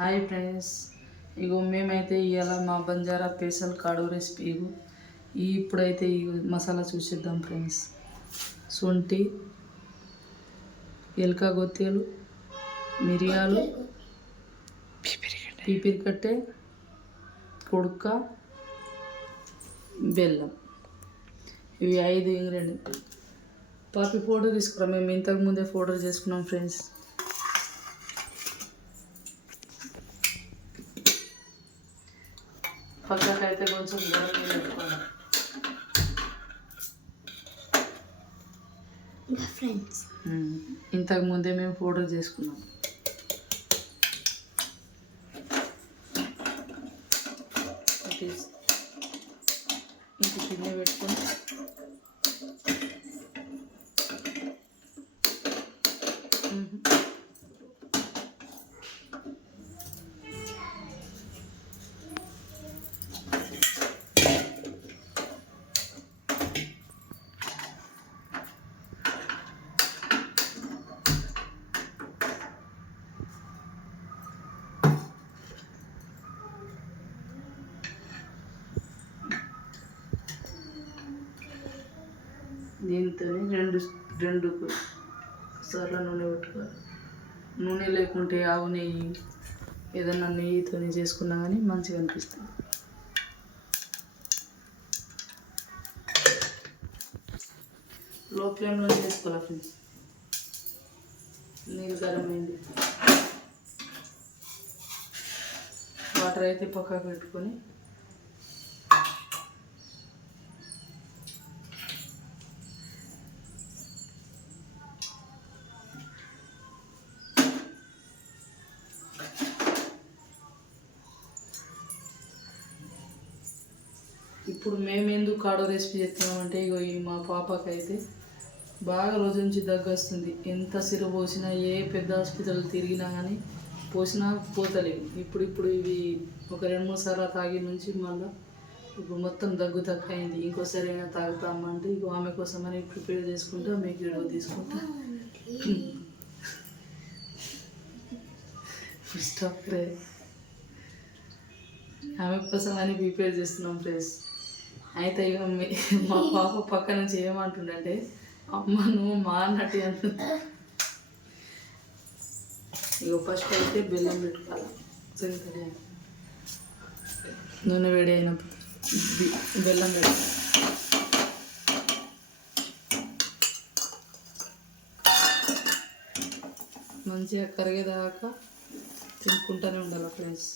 Hi friends, ఇగో మేమైతే ఇవాళ మా బంజారా స్పెషల్ కాడు రెసిపీ ఇప్పుడైతే ఈ మసాలా చూసేద్దాం ఫ్రెండ్స్. శొంఠి, ఎల్కా గొత్తెలు, మిరియాలు, పీపిరికట్టె, కుడుక, బెల్లం, ఇవి 5 ఇంగ్రీడియంట్. పాపి పౌడర్ తీసుకున్నాం, మేము ఇంతకుముందే పౌడర్ చేసుకున్నాం ఫ్రెండ్స్. పక్కకైతే కొంచెం గరం నీళ్ళు పెట్టుకోవాలి ఫ్రెండ్స్. ఇంతకుముందే మేము పౌడర్ చేసుకున్నాం. ఇంక గిన్నె పెట్టుకొని దీంతో రెండు సార్లు నూనె పెట్టుకోవాలి. నూనె లేకుంటే ఆవు నెయ్యి ఏదన్నా నెయ్యితో చేసుకున్నా కానీ మంచిగా అనిపిస్తుంది. లో ఫ్లేమ్లో చేసుకోవాలి ఫ్రెండ్స్. నీళ్ళు గరమైంది, వాటర్ అయితే పక్కకు పెట్టుకొని ఇప్పుడు మేము ఎందుకు కాడో రెసిపీ చేస్తున్నామంటే ఇగో మా పాపకైతే బాగా రోజు నుంచి దగ్గు వస్తుంది. ఎంత సిరప్ పోసినా ఏ పెద్ద హాస్పిటల్ తిరిగినా కానీ పోసినా పోతలేవు. ఇప్పుడు ఇవి ఒక 2-3 సార్లు తాగి నుంచి మళ్ళీ ఇప్పుడు మొత్తం దగ్గు తక్కువైంది. ఇంకోసారి అయినా తాగుతామంటే ఇక ఆమె కోసం అని ప్రిపేర్ చేసుకుంటా మీకు వీడియో తీసుకుంటా. ఫస్ట్ ఆఫ్ ఆమె కోసం అని ప్రిపేర్ చేస్తున్నాం ఫ్రెండ్స్. అయితే ఇక మా పాప పక్క నుంచి ఏమంటుండంటే, అమ్మ నువ్వు మా అన్నట్టు అంటుంది. ఇక ఫస్ట్ అయితే బెల్లం పెట్టుకోవాలి. సరిగ్గా నూనె వేడి అయినప్పుడు బెల్లం పెట్టుకోవాలి. మంచిగా కరిగేదాకా తినుకుంటూనే ఉండాలి ఫ్రెండ్స్.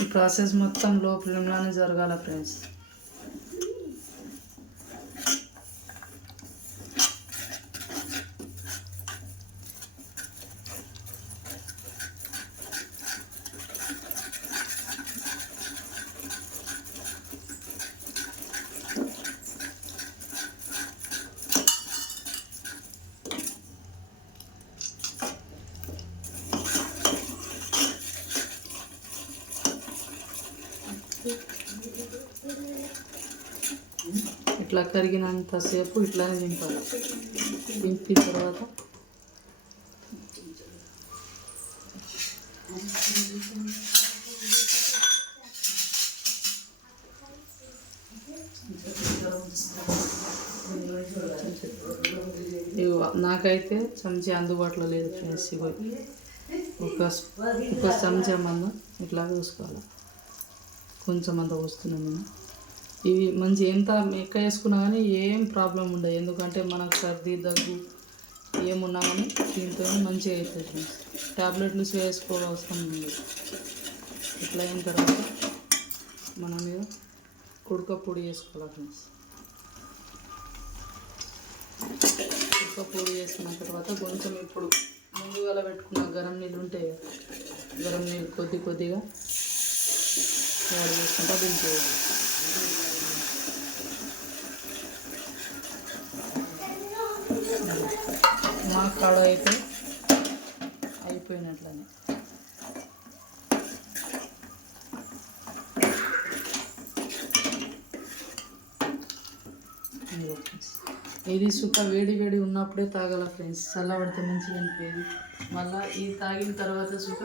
ఈ ప్రాసెస్ మొత్తం లో ఫ్లేమ్లోనే జరగాల ఫ్రెండ్స్. ఇట్లా కరిగినంతసేపు ఇట్లానే దింపాలి. దింపిన తర్వాత నాకైతే చెంచా అందుబాటులో లేదు ఫ్రెండ్స్. ఒక చెంచా మందం ఇట్లా చూసుకోవాలి. కొంచెం అంత వస్తున్నాను నేను. ఇవి మంచి ఎంత ఎక్కువ వేసుకున్నా కానీ ఏం ప్రాబ్లం ఉండదు. ఎందుకంటే మనకు సర్ది దగ్గు ఏమున్నా కానీ దీంతో మంచిగా అవుతుంది ఫ్రెండ్స్. ట్యాబ్లెట్లు వేసుకోవాల్సిన ఉంది. ఇట్లా అయిన తర్వాత మనం మీద కుడుక పొడి వేసుకోవాలి ఫ్రెండ్స్. కుడుక పొడి వేసుకున్న తర్వాత కొంచెం ఇప్పుడు ముందుగా పెట్టుకున్న గరం నీళ్ళు ఉంటాయి కదా, గరం నీళ్ళు కొద్దిగా యాడ్ చేసుకుంటా దించేయాలి. మా కాడ అయితే అయిపోయినట్లనే. ఇది సుఖ వేడి వేడి ఉన్నప్పుడే తాగాల ఫ్రెండ్స్, చల్లబడితే మంచిగా అనిపోయేది. మళ్ళీ ఇది తాగిన తర్వాత సుఖ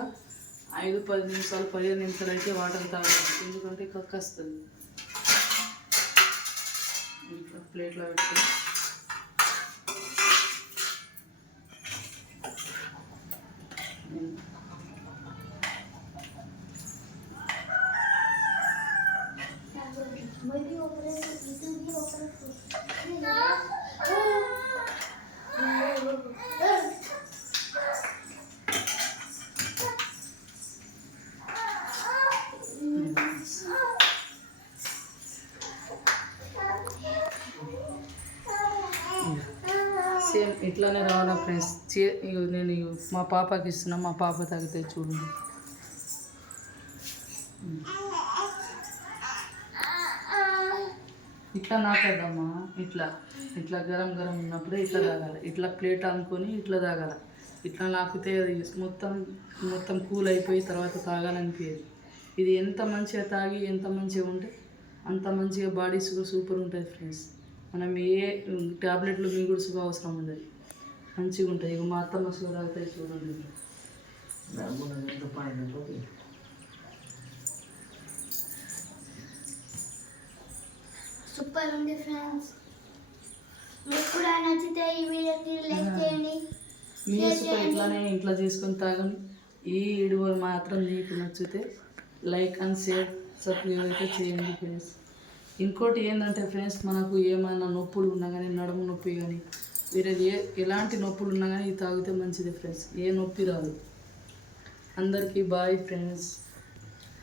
5-10 నిమిషాలు 15 నిమిషాలు అయితే వాటర్ తాగాలి, ఎందుకంటే కక్కొస్తుంది. ఇట్లా ప్లేట్లో పెట్టి సేమ్ ఇట్లానే రావాలా ఫ్రెండ్స్. నేను మా పాపకి ఇస్తున్నా, మా పాప తాగితే చూడండి. ఇట్లా నాకదమ్మా, ఇట్లా ఇట్లా గరం గరం ఉన్నప్పుడే ఇట్లా తాగాలి. ఇట్లా ప్లేట్ అనుకొని ఇట్లా తాగాలి. ఇట్లా నాకుతే అది మొత్తం కూల్ అయిపోయి తర్వాత తాగాలనిపించేది. ఇది ఎంత మంచిగా తాగి ఎంత మంచిగా ఉంటే అంత మంచిగా బాడీ సూపర్ ఉంటుంది ఫ్రెండ్స్. మనం ఏ ట్యాబ్లెట్లు మింగుడుసుగా అవసరం ఉండదు, మంచిగా ఉంటుంది. ఇక మా అత్తమ్మ షుగర్ తాగుతాయి చూడండి. సూపర్ ఉంది ఫ్రెండ్స్. మీకు కూడా నచ్చితే ఈ వీడియోకి లైక్ చేయండి, మీరు సూపర్ ఇట్లానే ఇంట్లో చేసుకొని తాగండి. ఈ వీడియో మాత్రం మీకు నచ్చితే లైక్ అండ్ షేర్ సబ్స్క్రైబ్ అయితే చేయండి ఫ్రెండ్స్. ఇంకోటి ఏంటంటే ఫ్రెండ్స్, మనకు ఏమైనా నొప్పులు ఉన్నా కానీ, నడుము నొప్పి కానీ, వేరేది ఎలాంటి నొప్పులు ఉన్నా కానీ ఇది తాగితే మంచిది ఫ్రెండ్స్, ఏ నొప్పి రాదు. అందరికీ బాయ్ ఫ్రెండ్స్.